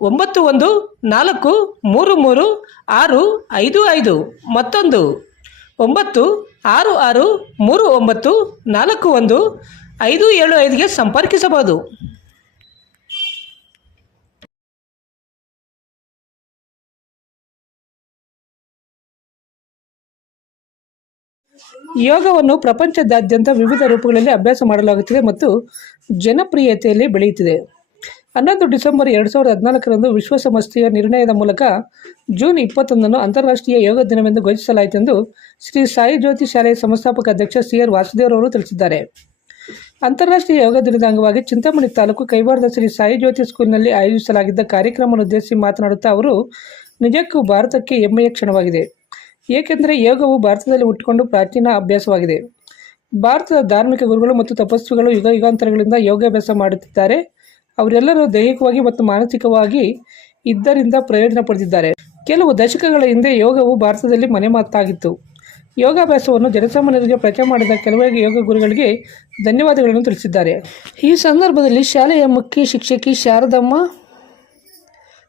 ಒಂಬತ್ತು ಒಂದು, ನಾಲ್ಕು, ಮೂರು ಮೂರು, ಆರು, ಐದು ಐದು. ಮತ್ತೊಂದು. ಒಂಬತ್ತು, ಆರು ಆರು, ಮೂರು, ಒಂಬತ್ತು, ನಾಲ್ಕು, ಒಂದು, ಐದು, ಏಳು, ಐದುಗೆ ಸಂಪರ್ಕಿಸಬಹುದು. ಯೋಗವನ್ನು ಪ್ರಪಂಚದಾದ್ಯಂತ ವಿವಿಧ ರೂಪಗಳಲ್ಲಿ ಅಭ್ಯಾಸ ಮಾಡಲಾಗುತ್ತಿದೆ ಮತ್ತು ಜನಪ್ರಿಯತೆಯಲ್ಲಿ ಬೆಳೆಯುತ್ತಿದೆ. ಹನ್ನೊಂದು ಡಿಸೆಂಬರ್ ಎರಡು ಸಾವಿರದ ಹದಿನಾಲ್ಕರಂದು ವಿಶ್ವಸಂಸ್ಥೆಯ ನಿರ್ಣಯದ ಮೂಲಕ ಜೂನ್ ಇಪ್ಪತ್ತೊಂದನ್ನು ಅಂತಾರಾಷ್ಟ್ರೀಯ ಯೋಗ ದಿನವೆಂದು ಘೋಷಿಸಲಾಯಿತೆಂದು ಶ್ರೀ ಸಾಯಿ ಜ್ಯೋತಿ ಶಾಲೆಯ ಸಂಸ್ಥಾಪಕ ಅಧ್ಯಕ್ಷ ಸಿ ಆರ್ ವಾಸುದೇವರವರು ತಿಳಿಸಿದ್ದಾರೆ. ಅಂತಾರಾಷ್ಟ್ರೀಯ ಯೋಗ ದಿನದ ಅಂಗವಾಗಿ ಚಿಂತಾಮಣಿ ತಾಲೂಕು ಕೈವಾರದ ಶ್ರೀ ಸಾಯಿ ಜ್ಯೋತಿ ಸ್ಕೂಲ್ನಲ್ಲಿ ಆಯೋಜಿಸಲಾಗಿದ್ದ ಕಾರ್ಯಕ್ರಮವನ್ನು ಉದ್ದೇಶಿಸಿ ಮಾತನಾಡುತ್ತಾ ಅವರು, ನಿಜಕ್ಕೂ ಭಾರತಕ್ಕೆ ಹೆಮ್ಮೆಯ ಕ್ಷಣವಾಗಿದೆ. ಏಕೆಂದರೆ ಯೋಗವು ಭಾರತದಲ್ಲಿ ಹುಟ್ಟಿಕೊಂಡು ಪ್ರಾಚೀನ ಅಭ್ಯಾಸವಾಗಿದೆ. ಭಾರತದ ಧಾರ್ಮಿಕ ಗುರುಗಳು ಮತ್ತು ತಪಸ್ವಿಗಳು ಯುಗ ಯುಗಾಂತರಗಳಿಂದ ಯೋಗಾಭ್ಯಾಸ ಮಾಡುತ್ತಿದ್ದಾರೆ. ಅವರೆಲ್ಲರೂ ದೈಹಿಕವಾಗಿ ಮತ್ತು ಮಾನಸಿಕವಾಗಿ ಇದ್ದರಿಂದ ಪ್ರಯೋಜನ ಪಡೆದಿದ್ದಾರೆ. ಕೆಲವು ದಶಕಗಳ ಹಿಂದೆ ಯೋಗವು ಭಾರತದಲ್ಲಿ ಮನೆ ಮಾತಾಗಿತ್ತು ಯೋಗಾಭ್ಯಾಸವನ್ನು ಜನಸಾಮಾನ್ಯರಿಗೆ ಪ್ರಚಾರ ಮಾಡಿದ ಕೆಲವೇ ಯೋಗ ಗುರುಗಳಿಗೆ ಧನ್ಯವಾದಗಳನ್ನು ತಿಳಿಸಿದ್ದಾರೆ. ಈ ಸಂದರ್ಭದಲ್ಲಿ ಶಾಲೆಯ ಮುಖ್ಯ ಶಿಕ್ಷಕಿ ಶಾರದಮ್ಮ,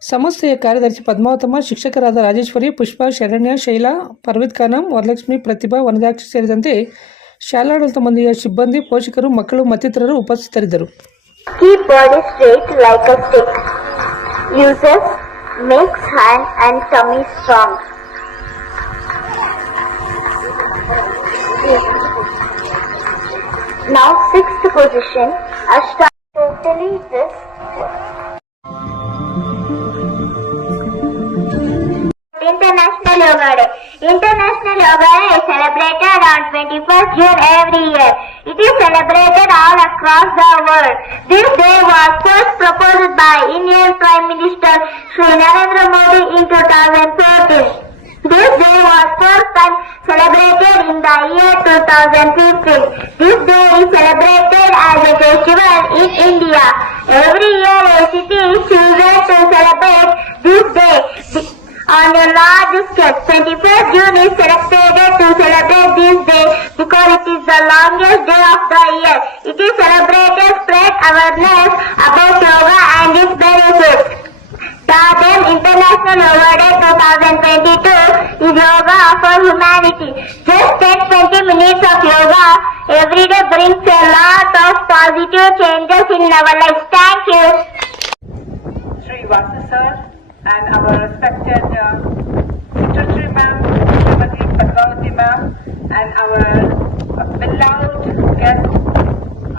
ಸಂಸ್ಥೆಯ ಕಾರ್ಯದರ್ಶಿ ಪದ್ಮಾವತಮ್ಮ, ಶಿಕ್ಷಕರಾದ ರಾಜೇಶ್ವರಿ, ಪುಷ್ಪ, ಶರಣ್ಯ, ಶೈಲಾ, ಪರ್ವಿತ್ ಖಾನಂ, ವರಲಕ್ಷ್ಮಿ, ಪ್ರತಿಭಾ, ವನದಾಕ್ಷಿ ಸೇರಿದಂತೆ ಶಾಲಾಡಳಿತ ಮಂದಿಯ ಸಿಬ್ಬಂದಿ, ಪೋಷಕರು, ಮಕ್ಕಳು, ಮತ್ತಿತರರು ಉಪಸ್ಥಿತರಿದ್ದರು. Keep body straight like a stick. Uses makes hand and tummy strong. Now sixth position. Ashta totally this. International Yoga Day. International Yoga Day is celebrated on 21st June every year. It is celebrated all across the world. This day was first proposed by Indian Prime Minister Sri Narendra Modi in 2014. This day was first time celebrated in the year 2015. This day is celebrated as a festival in India. Every year a city chooses to celebrate this day on a large scale. 21st June is selected to celebrate this day because it is the longest day of the year. It is celebrated spread awareness about yoga and its benefits. Then International Yoga Day 2022 is Yoga for Humanity. Just 10-20 minutes of yoga every day brings a lot of positive changes in our lives. Thank you. Sri Vasu sir and our respected uh, Secretary ma'am, Ma'am, and our uh, beloved guest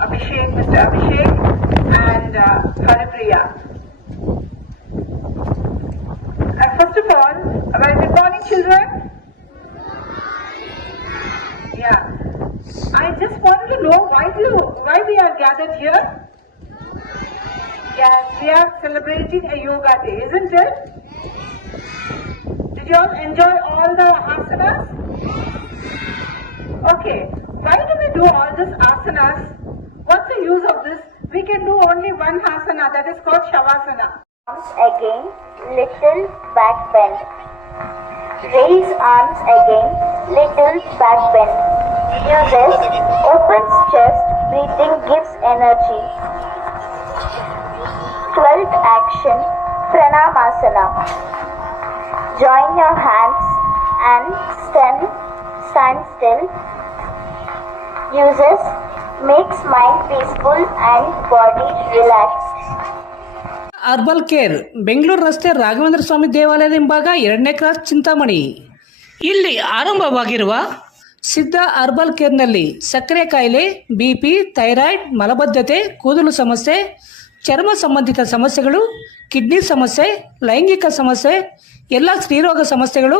Abhishek, Mr. Abhishek, and uh, Haripriya. And first of all, a very good morning, children. Yeah, I just want to know why do why we are gathered here. Yes, we are celebrating a yoga day, isn't it? Did you all enjoy all the? Okay, why do we do all this asanas? What's the use of this? We can do only one asana, that is called shavasana. Arms again, little back bend. Raise arms again, little back bend. Uses opens chest, breathing gives energy. 12th action, Pranamasana. Join your hands and stand, stand still. Uses, makes mind peaceful and body relaxed. Herbal care Bengaluru ರಸ್ತೆ ರಾಘವೇಂದ್ರ ಸ್ವಾಮಿ ದೇವಾಲಯದ ಹಿಂಭಾಗ ಎರಡನೇ cross Chintamani ಇಲ್ಲಿ ಆರಂಭವಾಗಿರುವ ಸಿದ್ಧ herbal ಕೇರ್ನಲ್ಲಿ ಸಕ್ಕರೆ ಕಾಯಿಲೆ B P thyroid ಮಲಬದ್ಧತೆ, ಕೂದಲು ಸಮಸ್ಯೆ, ಚರ್ಮ ಸಂಬಂಧಿತ ಸಮಸ್ಯೆಗಳು ಕಿಡ್ನಿ ಸಮಸ್ಯೆ, ಲೈಂಗಿಕ ಸಮಸ್ಯೆ, ಎಲ್ಲ ಸ್ತ್ರೀರೋಗ ಸಮಸ್ಯೆಗಳು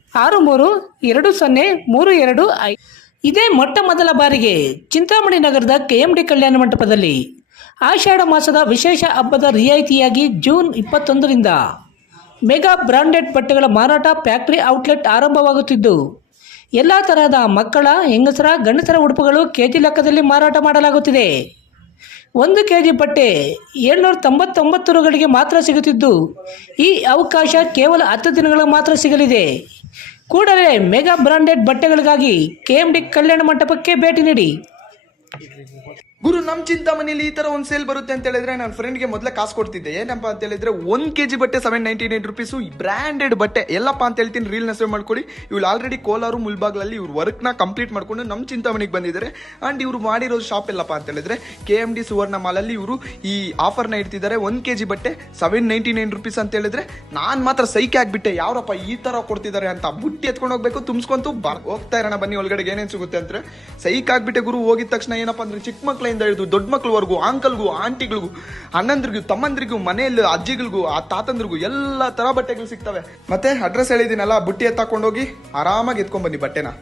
ಆರು ಮೂರು ಎರಡು ಸೊನ್ನೆ ಮೂರು ಎರಡು ಐ. ಇದೇ ಮೊಟ್ಟ ಮೊದಲ ಬಾರಿಗೆ ಚಿಂತಾಮಣಿ ನಗರದ ಕೆಎಂಡಿ ಕಲ್ಯಾಣ ಮಂಟಪದಲ್ಲಿ ಆಷಾಢ ಮಾಸದ ವಿಶೇಷ ಹಬ್ಬದ ರಿಯಾಯಿತಿಯಾಗಿ ಜೂನ್ ಇಪ್ಪತ್ತೊಂದರಿಂದ ಮೆಗಾ ಬ್ರಾಂಡೆಡ್ ಬಟ್ಟೆಗಳ ಮಾರಾಟ ಫ್ಯಾಕ್ಟರಿ ಔಟ್ಲೆಟ್ ಆರಂಭವಾಗುತ್ತಿದ್ದು, ಎಲ್ಲ ತರಹದ ಮಕ್ಕಳ, ಹೆಂಗಸರ, ಗಂಡಸರ ಉಡುಪುಗಳು ಕೆ ಜಿ ಲೆಕ್ಕದಲ್ಲಿ ಮಾರಾಟ ಮಾಡಲಾಗುತ್ತಿದೆ. ಒಂದು ಕೆ ಜಿ ಬಟ್ಟೆ ಏಳ್ನೂರ ತೊಂಬತ್ತೊಂಬತ್ತು ರುಗಳಿಗೆ ಮಾತ್ರ ಸಿಗುತ್ತಿದ್ದು, ಈ ಅವಕಾಶ ಕೇವಲ ಹತ್ತು ದಿನಗಳ ಮಾತ್ರ ಸಿಗಲಿದೆ. ಕೂಡಲೇ ಮೆಗಾ ಬ್ರಾಂಡೆಡ್ ಬಟ್ಟೆಗಳಿಗಾಗಿ ಕೆ ಎಂ ಡಿ ಕಲ್ಯಾಣ ಮಂಟಪಕ್ಕೆ ಭೇಟಿ ನೀಡಿ. ಗುರು, ನಮ್ ಚಿಂತಾಮಣಿಲಿ ಈ ತರ ಒಂದ್ ಸೇಲ್ ಬರುತ್ತೆ ಅಂತ ಹೇಳಿದ್ರೆ ನನ್ನ ಫ್ರೆಂಡ್ಗೆ ಮೊದಲೇ ಕಾಸು ಕೊಡ್ತಿದ್ದೆ. ಏನಪ್ಪ ಅಂತ ಹೇಳಿದ್ರೆ ಒಂದ್ ಕೆಜಿ ಬಟ್ಟೆ seven ninety nine rupees branded ಬಟ್ಟೆ. ಎಲ್ಲಪ್ಪ ಅಂತ ಹೇಳ್ತೀನಿ ರೀಲ್ನ ಸೇವ್ ಮಾಡ್ಕೊಳ್ಳಿ ಇವ್ಳು ಆಲ್ರೆಡಿ ಕೋಲಾರು, ಮುಲ್ಬಾಗ್ಲಲ್ಲಿ ಇವ್ರು ವರ್ಕ್ನ ಕಂಪ್ಲೀಟ್ ಮಾಡ್ಕೊಂಡು ನಮ್ ಚಿಂತಾಮಣಿಗೆ ಬಂದಿದ್ದಾರೆ. ಅಂಡ್ ಇವ್ರು ಮಾಡಿರೋ ಶಾಪ್ ಎಲ್ಲಪ್ಪ ಅಂತ ಹೇಳಿದ್ರೆ ಕೆ ಎಂ ಡಿ ಸುವರ್ಣ ಮಾಲಲ್ಲಿ ಇವರು ಈ ಆಫರ್ನ ಇಡ್ತಿದ್ದಾರೆ. ಒಂದ್ ಕೆಜಿ ಬಟ್ಟೆ ಸೆವೆನ್ ನೈಂಟಿ ನೈನ್ ರುಪೀಸ್ ಅಂತ ಹೇಳಿದ್ರೆ ನಾನ್ ಮಾತ್ರ ಸೈಕೆ ಆಗ್ಬಿಟ್ಟೆ. ಯಾರಪ್ಪ ಈ ತರ ಕೊಡ್ತಿದ್ದಾರೆ ಅಂತ ಬುಟ್ಟಿ ಎತ್ಕೊಂಡು ಹೋಗ್ಬೇಕು, ತುಂಬಿಸ್ಕೊಂತು ಬರ್, ಹೋಗ್ತಾ ಇರೋಣ ಬನ್ನಿ ಒಳಗಡೆ ಏನೇನ್ ಸಿಗುತ್ತೆ ಅಂದ್ರೆ ಸೈಕ್ ಆಗ್ಬಿಟ್ಟೆ ಗುರು, ಹೋಗಿದ ತಕ್ಷಣ ಏನಪ್ಪ ಅಂದ್ರೆ ಚಿಕ್ಕ ಮಕ್ಳಿಂದ ಹಿಡಿದು ದೊಡ್ಡ ಮಕ್ಕಳವರೆಗೂ ಅಂಕಲ್ಗೂ ಆಂಟಿಗಳಿಗೂ ಅಣ್ಣಂದ್ರಿಗೂ, ತಮ್ಮಂದ್ರಿಗೂ, ಮನೆಯಲ್ಲಿ ಅಜ್ಜಿಗಳಿಗೂ, ಆ ತಾತಂದ್ರಿಗೂ ಎಲ್ಲ ತರ ಬಟ್ಟೆಗಳು ಸಿಗ್ತವೆ. ಮತ್ತೆ ಅಡ್ರೆಸ್ ಹೇಳಿದಿನಲ್ಲ ಬುಟ್ಟಿ ಎತ್ತಾಕೊಂಡೋಗಿ ಆರಾಮಾಗಿ ಎತ್ಕೊಂಡ್ ಬನ್ನಿ ಬಟ್ಟೆನ.